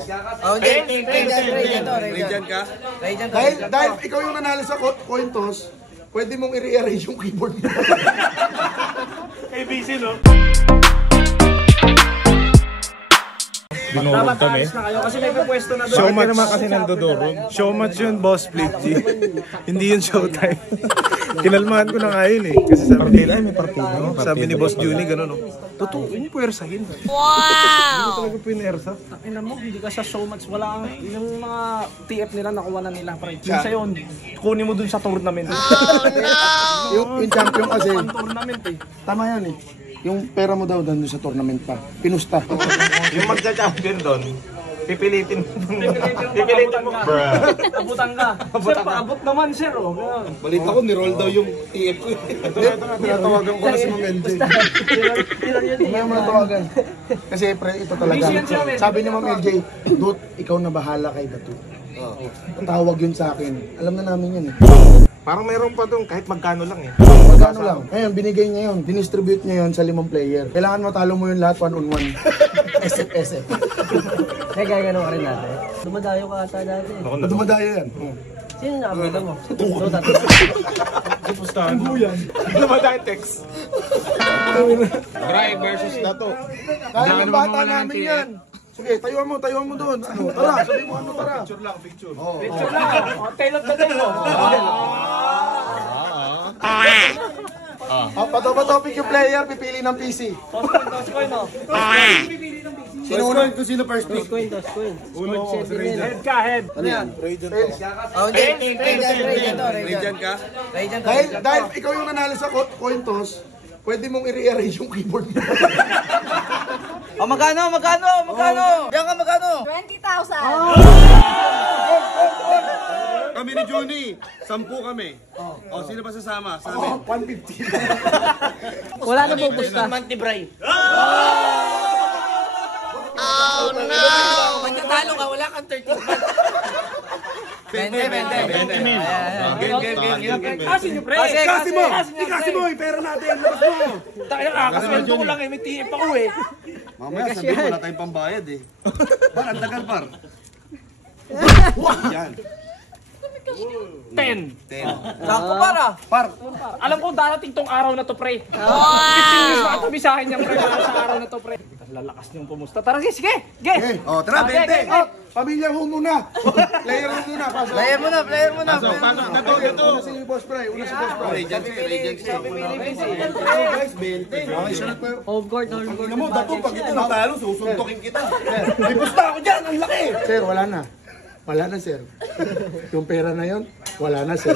Oh, Radiant ka? Dahil ikaw yung nanalo sa coin toss, pwede mong i-rearrange yung keyboard mo. ABC, no? Binuhog kami. Kasi may pwesto na doon. Showmatch naman kasi nandodurog. Showmatch yun, boss, Split G. Hindi yun showtime. Kinalmahan ko na nga yun eh. Kasi sabi nila, may partida. Sabi ni Boss Juni, gano'n. Totoo, yung puwersahin. Wow! Hindi ko talaga pinersa. Ina mo, hindi ka sa showmatch. Wala ang, yung mga TF nila, nakuha na nila. Yung sa'yo, kunin mo dun sa tournament. Oh, no! yung champion kasi. Tournament eh. Tama yan eh. Yung pera mo daw doon sa tournament pa. Pinusta. Yung magja-champion doon, pipilitin mo. Pipilitin mo. Abutan ka. Sir, paabot naman, sir. Balita ko, ni-roll daw yung TF ko. Tinatawagan ko na si Ma'am LJ. May mo natawagan. Kasi pre, ito talaga. Sabi ni Ma'am LJ, Dut, ikaw na bahala kay Datu. Tawag yun sa akin. Alam na namin yun eh. Parang meron pa doon, kahit magkano lang eh. Magkano lang. Ngayon, binigay niya yun. Dinistribute niya yun sa 5 player. Kailangan matalo mo yun lahat 1-on-1. SF. Eh, gaya ganun ka rin natin. Dumadayo ka ata dati. Dumadayo yan. Sino nakabita mo? Pustahan mo yan. Ano ba tayo text? Drive versus Dato. Kaya yung bata namin yan. Sige, tayuan mo doon. Ano, tara, sabi mo ano, tara. Picture lang, picture. Picture lang. Tailor ka tayo mo. Pato-topic yung player, pipili ng PC. Toss coin, no? Sino unang kung sino first pick? Coin. Head ka, head. Ano yan? Oh, Radiant ka? Dahil ikaw yung nanalo sa coin toss, pwede mong i-rearrange yung keyboard mo. Oh, magkano? Diyan ka, magkano? 20,000. Kami ni Johnny, 10 kami. O, sino pa sasama? Sa amin. 150. Wala na pupusta. Monty Bray. Oh, no! Magtatalo ka, wala kang 13 months. 20 mil. Kasi nyo, pre. Kasi mo, pera natin. Labas mo. Tayo ka, kasweldo ko lang eh. May TF ako eh. Mamaya sabihin, wala tayong pambayad eh. Par, ang tagal par. Yan. 10. Sako para. Alam ko darating tong araw na to, pre. 15 years makatabi sa akin yan, pre. Sa araw na to, pre. Lalakas niyong pumusta. Tara, sige. O, tara, 20. Pamilya ho muna. Player ho muna. Pasok. Player muna. Pasok, Dato. Una si Boss Bray. Agency. Guys, 20. Home court. Alam mo, Dato, pag ito natalo, susuntokin kita. May pusta ako dyan. Ang laki. Sir, wala na. Wala na, sir. Yung pera na yun, wala na, sir.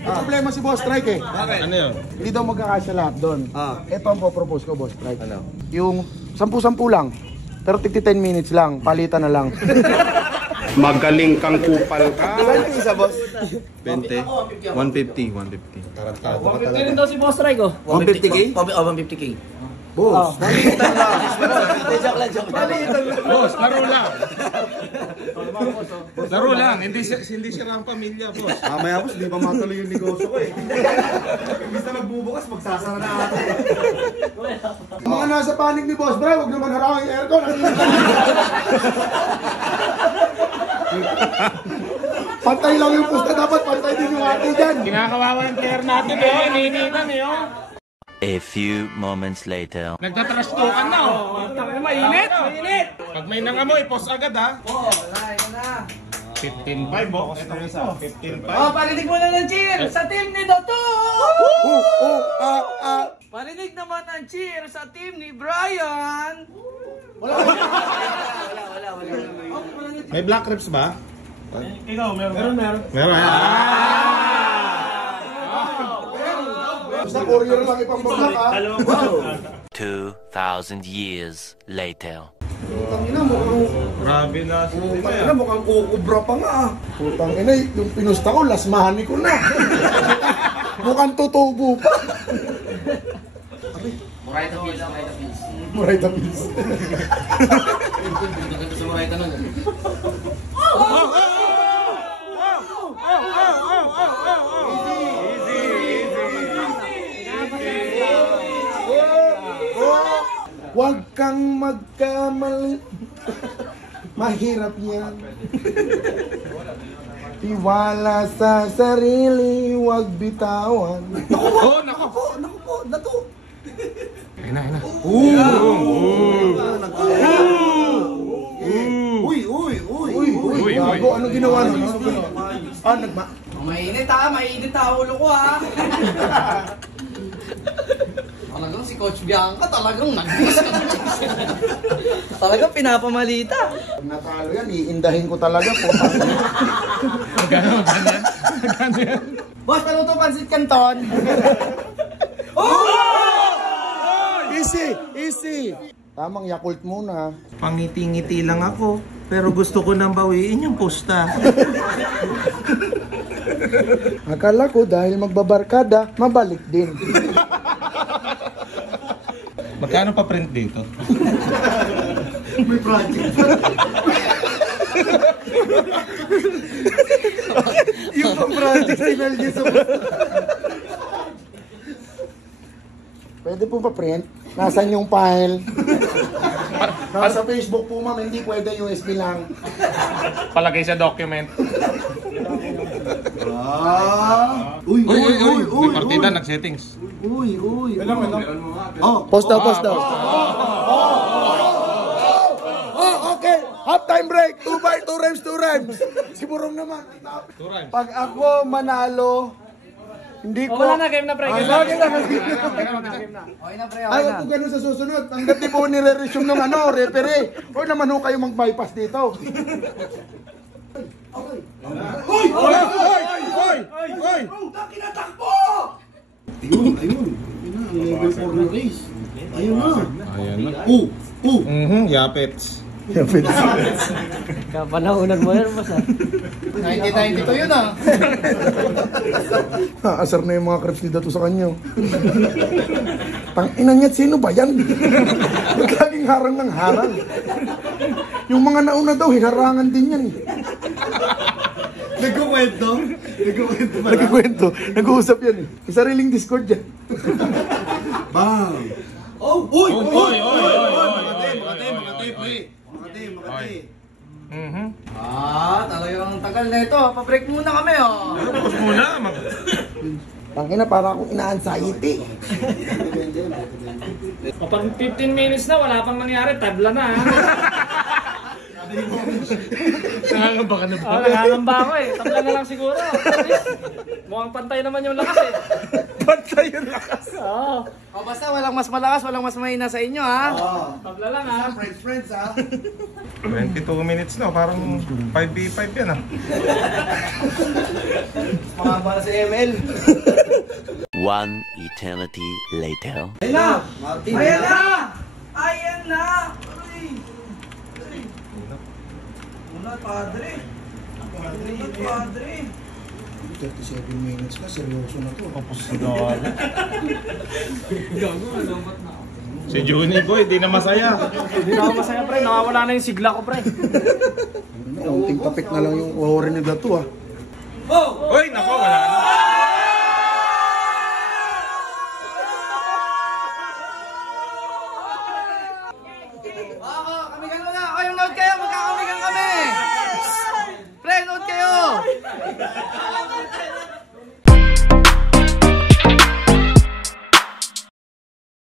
Ang problema si Boss Strike eh. Ano yun? Hindi daw magkakasya lahat doon. Ito ang po-propose ko, Boss Strike. Ano? Yung 10-10 lang. Pero 10 minutes lang. Palitan na lang. Magaling kang kupal ka. Saan yung isa, Boss? 20. 150. Tarantado ka Ito talaga. rin daw si Boss Ray ko. 150K? 150K. Boss, malitan lang. Joke lang. Boss, laro lang. Hindi siya ang pamilya, boss. Mamaya boss, di pa matuloy yung negosyo ko eh. Imbis na magbubukas, magsasara na ako. Mga nasa panig ni Boss Bray, huwag naman harangan yung aircon. Pantay lang yung pusta, dapat pantay din yung ate dyan. Kinakawawa ng player natin eh. Iniinitan eh, oh. A few moments later. Nagtatrastukan na, oh. Mainit. Pag may nangamoy, post agad ha. 15-5, oh. Ito isa, 15-5. Oh, parinig mo na ng cheer sa team ni Dato! Parinig naman ng cheer sa team ni Brian! Wala. May black reps ba? Ikaw, meron. Meron. Basta courier lang ipambagak ha. 2,000 years later. Putang ina, mukhang kukubra pa nga ah. Putang ina, yung pinusta ko, lasmahani ko na. Mukhang tutubo pa. Murayta Pills. Ganda sa Murayta nun. Huwag kang magkamali. mahirap yan. Tiwala sa sarili, wag bitawan. Oh, nako. Naku po, nato. Uy, gago, ano ginawa nun? Ano ginawa? Mainit ha, mainit ha, ulo ko ha. Talagang si Coach Bianca, talagang nag-miss ka. Talagang pinapamalita. Pag natalo yan, iindahin ko talaga po. Magkano yan? Boss, ano to pansit canton? Easy. Tamang Yakult muna. Pangiti-ngiti lang ako, pero gusto ko nang bawiin yung pusta. Akala ko dahil magbabarkada, mabalik din. Magkano pa print dito? May project. Yung project signal niya sa Pwede po pa-print? Nasaan yung file? Nasa Facebook po ma'am, hindi pwede USB lang. Palagay sa document. Uy, May partida, nag-settings. Uy. Oh, post daw. Okay. Half time break. 2 rhymes. Si Burong naman. Pag ako manalo, hindi ko... Wala na, game na, pre. Okay na, pre. Ayaw ko ganun sa susunod. Hanggat di po nire-resume ng referee. Huwag naman ho kayo mag-bypass dito. Hoy! Kinatakbo! Ayun. Level 4 na race. Ayun na. Yapets. Kapanahonan mo yan, boss. 1992 yun ah. Asar na yung mga creps ni Dato sa kanyo. Tangina niya, sino ba yan? Laging harang ng harang. Yung mga nauna daw, hinarangan din yan. Nagkukwento. Nag-uusap yan. May sariling Discord yan. Bang! Uy! Talagang tagal na ito. Pa-break muna kami oh. Tapos muna. Tangina, para akong ina-anxiety. Kapag 15 minutes na, wala pang nangyari, tabla na. Nangangamba ka na ba? Nangangamba ako eh. Tabla na lang siguro. Mukhang pantay naman yung lakas eh. Pantay yung lakas. Oo. Basta walang mas malakas, walang mas mahina sa inyo ha. Tabla lang ha. Friends ha? 22 minutes na, parang 5v5 yan ah. Makaba na si ML. One eternity later. Ayan na! Uy! Una, padre. Padre. 37 minutes na, seryoso na to. Tapos na. Si Juni boy, di na masaya. Hindi na ako masaya pre, nawawala na yung sigla ko pre. Kaunting tapik na lang yung ore ni Dato ah. Uy, nako, wala na. Kamigan mo na! Kayong nood kayo! Magkakamigan kami! Pre, nood kayo!